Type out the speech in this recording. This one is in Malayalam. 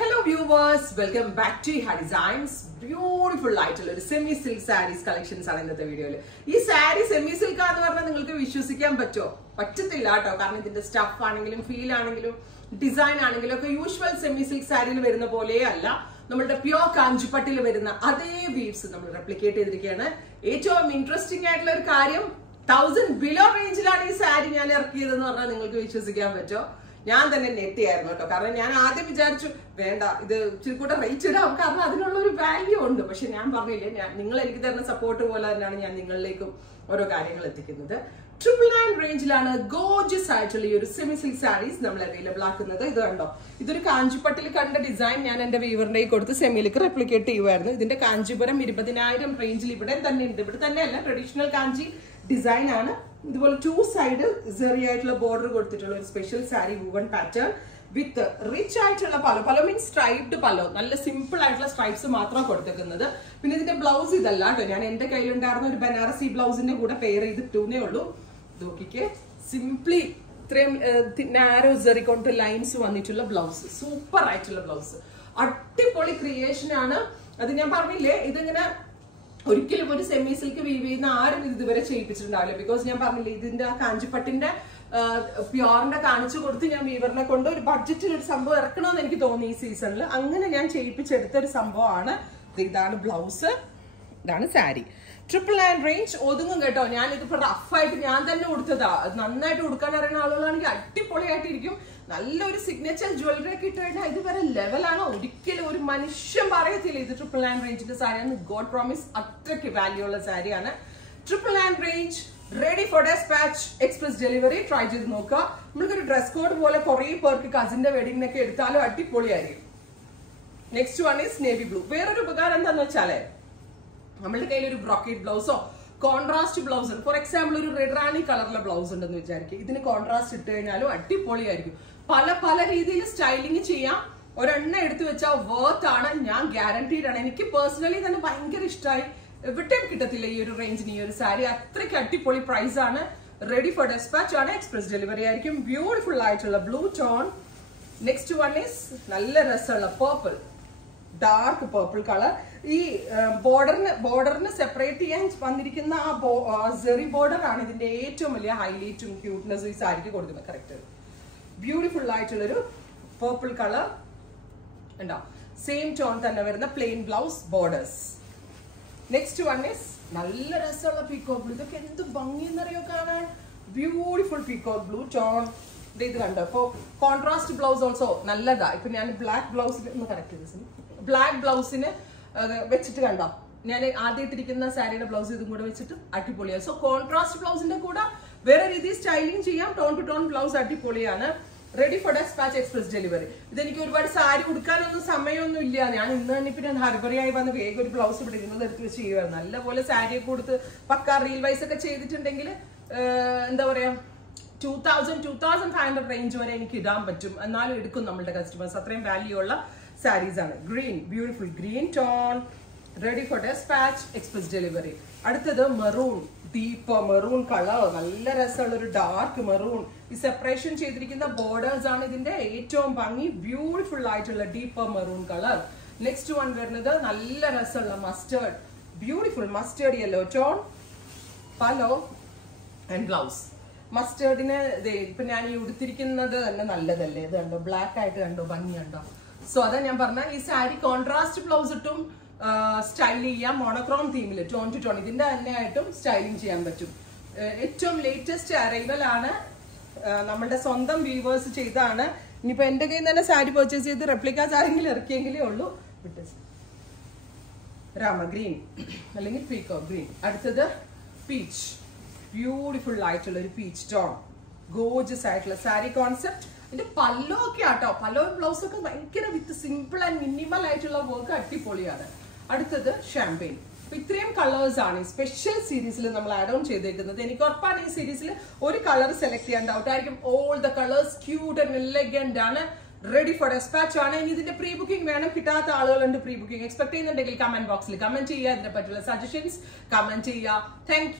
Hello viewers, welcome back to Iha Designs. Beautiful ആയിട്ടുള്ള ഒരു സെമി സിൽക്ക് സാരീസ് കളക്ഷൻസ് ആണ് ഇന്നത്തെ വീഡിയോയിൽ. ഈ സാരി സെമി സിൽക്ക് ആണെന്ന് പറഞ്ഞാൽ നിങ്ങൾക്ക് വിശ്വസിക്കാൻ പറ്റത്തില്ല കേട്ടോ. കാരണം ഇതിന്റെ സ്റ്റഫ് ആണെങ്കിലും ഫീൽ ആണെങ്കിലും ഡിസൈൻ ആണെങ്കിലും ഒക്കെ യൂഷ്വൽ സെമി സിൽക്ക് സാരിയിൽ വരുന്ന പോലെയല്ല. നമ്മളുടെ പ്യോർ കാഞ്ചിപ്പട്ടിൽ വരുന്ന അതേ വീവ്സ് നമ്മൾ റെപ്ലിക്കേറ്റ് ചെയ്തിരിക്കുകയാണ്. ഏറ്റവും ഇൻട്രസ്റ്റിംഗ് ആയിട്ടുള്ള ഒരു കാര്യം 1000 ബിലോ റേഞ്ചിലാണ് ഈ സാരി ഞാൻ ഇറക്കിയതെന്ന് പറഞ്ഞാൽ നിങ്ങൾക്ക് വിശ്വസിക്കാൻ പറ്റുമോ? ഞാൻ തന്നെ നെറ്റിയായിരുന്നു കേട്ടോ. കാരണം ഞാൻ ആദ്യം വിചാരിച്ചു വേണ്ട, ഇത് ഇച്ചിരി കൂടെ റേറ്റ് ഇടാം, കാരണം അതിനുള്ള ഒരു വാല്യൂ ഉണ്ട്. പക്ഷെ ഞാൻ പറഞ്ഞില്ലേ, നിങ്ങൾ എനിക്ക് തരുന്ന സപ്പോർട്ട് പോലെ തന്നെയാണ് ഞാൻ നിങ്ങളിലേക്കും ഓരോ കാര്യങ്ങൾ എത്തിക്കുന്നത്. 999 റേഞ്ചിലാണ് ഗോർജിയസ് ആയിട്ടുള്ള ഈ ഒരു സെമി സിൽക്ക് സാരീസ് നമ്മൾ അവൈലബിൾ ആക്കുന്നത്. ഇത് കണ്ടോ, ഇതൊരു കാഞ്ചിപ്പട്ടിൽ കണ്ട ഡിസൈൻ ഞാൻ എന്റെ വീവറിന്റെ കൊടുത്ത് സെമിയിലേക്ക് റെപ്ലിക്കേറ്റ് ചെയ്യുമായിരുന്നു. ഇതിന്റെ കാഞ്ചിപുരം 20,000 റേഞ്ചിൽ ഇവിടെ തന്നെ ഉണ്ട്. ഇവിടെ തന്നെയല്ല, ട്രഡീഷണൽ കാഞ്ചി ഡിസൈൻ ആണ്. ഇതുപോലെ 2 സൈഡ് സെറി ആയിട്ടുള്ള ബോർഡർ കൊടുത്തിട്ടുള്ള ഒരു സ്പെഷ്യൽ സാരി വുവൺ പാറ്റേൺ വിത്ത് റിച്ച് ആയിട്ടുള്ള പലോ മീൻസ് സ്ട്രൈപ്ഡ് പലോ, നല്ല സിമ്പിൾ ആയിട്ടുള്ള സ്ട്രൈപ്സ് മാത്രം കൊടുത്തേക്കുന്നത്. പിന്നെ ഇതിന്റെ ബ്ലൗസ് ഇതല്ല കേട്ടോ, ഞാൻ എന്റെ കയ്യിലുണ്ടായിരുന്ന ഒരു ബനാറസി ബ്ലൗസിന്റെ കൂടെ പെയർ ചെയ്തിട്ടേ ഉള്ളൂ. നോക്കിക്കേ, സിംപ്ലി ഇത്രയും നാരോ സെറി കൊണ്ട് ലൈൻസ് വന്നിട്ടുള്ള ബ്ലൗസ്, സൂപ്പർ ആയിട്ടുള്ള ബ്ലൗസ്, അടിപൊളി ക്രിയേഷൻ ആണ്. അത് ഞാൻ പറഞ്ഞില്ലേ, ഇതിങ്ങനെ ഒരിക്കലും ഒരു സെമി സിൽക്ക് വീവ് ചെയ്യുന്ന ആരും ഇതുവരെ ചെയ്യിപ്പിച്ചിട്ടുണ്ടാവില്ല. ബിക്കോസ് ഞാൻ പറഞ്ഞില്ലേ, ഇതിന്റെ ആ കാഞ്ചിപ്പട്ടിന്റെ പ്യോറിന്റെ കാണിച്ചു കൊടുത്ത് ഞാൻ വീവറിനെ കൊണ്ട് ഒരു ബഡ്ജറ്റിൽ ഒരു സംഭവം ഇറക്കണമെന്ന് എനിക്ക് തോന്നി ഈ സീസണിൽ. അങ്ങനെ ഞാൻ ചെയ്യിപ്പിച്ചെടുത്ത ഒരു സംഭവമാണ്. ഇതാണ് ബ്ലൗസ്, ഇതാണ് സാരി. 999 റേഞ്ച് ഒതുങ്ങും കേട്ടോ. ഞാൻ ഇതിപ്പോ റഫായിട്ട് ഞാൻ തന്നെ കൊടുത്തതാ. നന്നായിട്ട് കൊടുക്കാൻ അറിയുന്ന ആളുകളാണെങ്കിൽ അടിപൊളിയായിട്ടിരിക്കും. നല്ലൊരു സിഗ്നേച്ചർ ജ്വല്ലറി ഒക്കെ ഇട്ട് കഴിഞ്ഞാൽ ഇത് വരെ ലെവലാണ്. ഒരിക്കലും ഒരു മനുഷ്യൻ പറയത്തില്ല ഇത് 999 റേഞ്ചിന്റെ സാരിയാണ്. ഗോഡ് പ്രോമിസ്, അത്രയ്ക്ക് വാല്യൂ ഉള്ള സാരിയാണ്. 999 range, ready for dispatch, express delivery. Try ചെയ്ത് നോക്കുക. നമ്മൾക്കൊരു ഡ്രസ് കോഡ് പോലെ കുറെ പേർക്ക് കസിന്റെ വെഡിങ്ങിനൊക്കെ എടുത്താലും അടിപൊളിയായിരിക്കും. Next one is navy blue. വേറൊരു ഉപകാരം എന്താന്ന് വെച്ചാലേ, നമ്മളുടെ കയ്യിൽ ഒരു ബ്രോക്കേഡ് ബ്ലൗസോ കോൺട്രാസ്റ്റ് ബ്ലൗസ്, ഫോർ എക്സാമ്പിൾ ഒരു റെഡ് റാണി കളറിലെ ബ്ലൗസ് ഉണ്ടെന്ന് വിചാരിക്കും, ഇതിന് കോൺട്രാസ്റ്റ് ഇട്ട് കഴിഞ്ഞാലും അടിപൊളിയായിരിക്കും. പല രീതിയിൽ സ്റ്റൈലിംഗ് ചെയ്യാം. ഒരെണ്ണ എടുത്തു വെച്ചാൽ വർത്ത് ആണ്, ഞാൻ ഗ്യാരണ്ടീഡ് ആണ്. എനിക്ക് പേഴ്സണലി തന്നെ ഭയങ്കര ഇഷ്ടമായി. എവിടെയും കിട്ടത്തില്ല ഈ ഒരു റേഞ്ചിന് ഈ ഒരു സാരി. അത്രയ്ക്ക് അടിപൊളി പ്രൈസ് ആണ്. റെഡി ഫോർ ഡെസ്പാച്ച് ആണ്, എക്സ്പ്രസ് ഡെലിവറി ആയിരിക്കും. ബ്യൂട്ടിഫുൾ ആയിട്ടുള്ള blue tone. Next one is നല്ല രസമുള്ള പേർപ്പിൾ, ഡാർക്ക് പേർപ്പിൾ കളർ. ഈ ബോർഡറിന് സെപ്പറേറ്റ് ചെയ്യാൻ വന്നിരിക്കുന്ന ആ സെറി ബോർഡർ ആണ് ഇതിന്റെ ഏറ്റവും വലിയ ഹൈലൈറ്റും ക്യൂട്ട്നെസ്സും ഈ സാരിക്ക് കൊടുക്കുന്നത്. കറക്റ്റ് ബ്യൂട്ടിഫുൾ ആയിട്ടുള്ളൊരു പേർപ്പിൾ കളർ ഉണ്ടോ. സെയിം ടോൺ തന്നെ വരുന്ന plain blouse, borders. Next one is നല്ല രസമുള്ള പീക്കോക്ക് ബ്ലൂ. ഇതൊക്കെ എന്ത് ഭംഗിയെന്നറിയോ കാണാൻ. Beautiful peacock blue tone. ഇത് കണ്ടോ. ഇപ്പൊ കോൺട്രാസ്റ്റ് ബ്ലൗസ് ഓൾസോ നല്ലതാ. ഇപ്പൊ ഞാൻ ബ്ലാക്ക് ബ്ലൗസിൽ ഒന്ന് കറക്റ്റ് ചെയ്തു, ബ്ലാക്ക് ബ്ലൗസിന് വെച്ചിട്ട് കണ്ടോ, ഞാൻ ആദ്യം ഇട്ടിരിക്കുന്ന സാരിയുടെ ബ്ലൗസ് ഇതും കൂടെ വെച്ചിട്ട് അടിപൊളിയാണ്. സോ കോൺട്രാസ്റ്റ് ബ്ലൗസിന്റെ കൂടെ വേറെ രീതിയിൽ സ്റ്റൈലിംഗ് ചെയ്യാം. ടോൺ ടു ടോൺ ബ്ലൗസ് അടിപൊളിയാണ്. Ready for dispatch, express delivery. ഇതെനിക്ക് ഒരുപാട് സാരി ഉടുക്കാനൊന്നും സമയമൊന്നും ഇല്ല. ഞാൻ ഇന്ന് തന്നെ ഇപ്പൊ ഹർബറിയായി വന്ന് വേഗം ഒരു ബ്ലൗസ് ഇവിടെ ഇരുന്നത് എടുത്ത് വെച്ച് ചെയ്യുമായിരുന്നു. നല്ലപോലെ സാരിയൊക്കെ കൊടുത്ത് പക്ക റീൽ വൈസ് ഒക്കെ ചെയ്തിട്ടുണ്ടെങ്കിൽ എന്താ പറയാ, 2,500 റേഞ്ച് വരെ എനിക്ക് ഇടാൻ പറ്റും. എന്നാലും എടുക്കും നമ്മളുടെ കസ്റ്റമേഴ്സ്. അത്രയും വാല്യൂ ഉള്ള സാരീസ് ആണ്. Green, beautiful green tone, ready for dispatch, express delivery. അടുത്തത് മെറൂൺ, ഡീപ്പ് മെറൂൺ കളർ, നല്ല രസമുള്ള ഒരു ഡാർക്ക് മെറൂൺ. ഈ സെപ്പറേഷൻ ചെയ്തിരിക്കുന്ന ബോർഡേഴ്സ് ആണ് ഇതിന്റെ ഏറ്റവും ഭംഗി. ബ്യൂട്ടിഫുൾ ആയിട്ടുള്ള deep maroon colour. Next one വരുന്നത് നല്ല രസമുള്ള mustard, beautiful mustard yellow tone, pallu and blouse. മസ്റ്റേർഡിന് ഇപ്പൊ ഞാൻ ഈ ഉടുത്തിരിക്കുന്നത് തന്നെ നല്ലതല്ലേ. ഇത് കണ്ടോ, ബ്ലാക്ക് ആയിട്ട് കണ്ടോ, ഭംഗി കണ്ടോ. സോ അതാ ഞാൻ പറഞ്ഞ, ഈ സാരി കോൺട്രാസ്റ്റ് ബ്ലൗസ് ഇട്ടും സ്റ്റൈൽ ചെയ്യാം. മോണോക്രോം തീമിൽ ടോൺ ടു ടോൺ ഇതിന്റെ തന്നെ ആയിട്ടും സ്റ്റൈലിംഗ് ചെയ്യാൻ പറ്റും. ഏറ്റവും ലേറ്റസ്റ്റ് അറൈവൽ ആണ്, നമ്മളുടെ സ്വന്തം വ്യൂവേഴ്സ് ചെയ്താണ്. ഇനിയിപ്പോ എന്റെ കയ്യിൽ തന്നെ സാരി പർച്ചേസ് ചെയ്ത് റെപ്ലിക്കാസ് ആരെങ്കിലും ഇറക്കിയെങ്കിലേ ഉള്ളൂ. രാമ ഗ്രീൻ അല്ലെങ്കിൽ പീക്കോക്ക് ഗ്രീൻ. അടുത്തത് പീച്ച്, ബ്യൂട്ടിഫുൾ ആയിട്ടുള്ള ഒരു പീച്ച് ടോൺ, ഗോർജിയസ് ആയിട്ടുള്ള സാരി കോൺസെപ്റ്റ്. ഇതിന്റെ പല്ലോ ഒക്കെ ആട്ടോ, പല്ലോ ബ്ലൗസ് ഒക്കെ ഭയങ്കര വിത്ത് സിമ്പിൾ ആൻഡ് മിനിമൽ ആയിട്ടുള്ള വർക്ക്, അടിപൊളിയാണ്. അടുത്തത് ഷാമ്പെയിൻ. അപ്പൊ ഇത്രയും കളേഴ്സ് ആണ് ഈ സ്പെഷ്യൽ സീരീസിൽ നമ്മൾ ആഡ് ഓൺ ചെയ്തേക്കുന്നത്. എനിക്ക് ഉറപ്പാണ് ഈ സീരീസിൽ ഒരു കളർ സെലക്ട് ചെയ്യാൻ ഡൗട്ട് ആയിരിക്കും. All the colours cute and elegant ആണ്. റെഡി ഫോർ ഡെസ്പാച്ച് ആണ്. ഇനി ഇതിന്റെ പ്രീ ബുക്കിംഗ് വേണം, കിട്ടാത്ത ആളുകളുണ്ട്. പ്രീ ബുക്കിംഗ് എക്സ്പെക്ട് ചെയ്യുന്നുണ്ടെങ്കിൽ കമന്റ് ബോക്സിൽ കമന്റ് ചെയ്യുക. ഇതിനെ പറ്റിയുള്ള സജഷൻസ് കമന്റ് ചെയ്യുക. താങ്ക്